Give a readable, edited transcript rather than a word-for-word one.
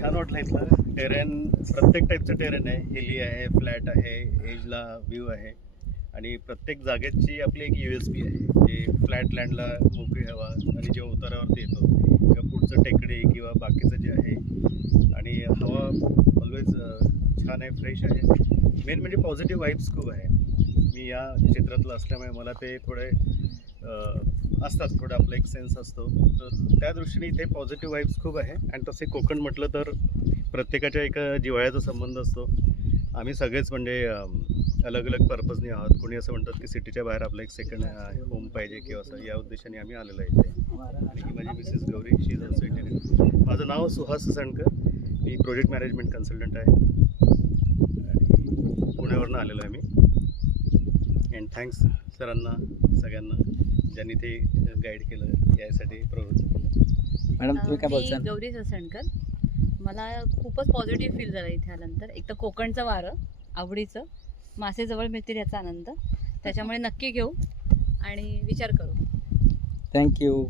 छान वाटलं इथलं टेरेन. प्रत्येक टाईपचं टेरेन आहे. हिली आहे, फ्लॅट आहे, एजला व्ह्यू आहे आणि प्रत्येक जागेची आपली एक USP आहे. जे फ्लॅट लँडला मोकळी हवा आणि जे उतारावरती येतो किंवा पुढचं टेकडी किंवा बाकीचं जे आहे आणि हवा ऑलवेज छान आहे, फ्रेश आहे. मेन म्हणजे पॉझिटिव्ह वाईब्स खूप आहे. मी या क्षेत्रातलं असल्यामुळे मला ते थोडे असतात, थोडं आपला एक सेन्स असतो. तर त्या दृष्टीने इथे पॉझिटिव्ह वाईब्स खूप आहे. आणि तसे कोकण म्हटलं तर प्रत्येकाच्या एक जिव्हाळ्याचा संबंध असतो. आम्ही सगळेच म्हणजे अलग अलग पर्पजने आहोत. कोणी असं म्हणतात की सिटीच्या बाहेर आपलं एक सेकंड होम पाहिजे किंवा असं, या उद्देशाने आम्ही आलेलो आहे इथे. आणि ही माझी Mrs Gauri, she is also इटेरियन. माझं नाव सुहास सणकर, मी प्रोजेक्ट मॅनेजमेंट कन्सल्टंट आहे आणि पुण्यावरनं आलेलो आहे मी. अँड थँक्स सरांना, सगळ्यांना ज्यांनी ते गाईड केलं, यासाठी प्रवृत्त केलं. मॅडम तुम्ही काय बोलताल? मी गौरी सणकर. मला खूपच पॉझिटिव्ह फील झालं इथे आल्यानंतर. एक तर कोकणचं वारं आवडीचं, मासे जवळ मिळतील याचा आनंद, त्याच्यामुळे नक्की घेऊ आणि विचार करू. थँक्यू.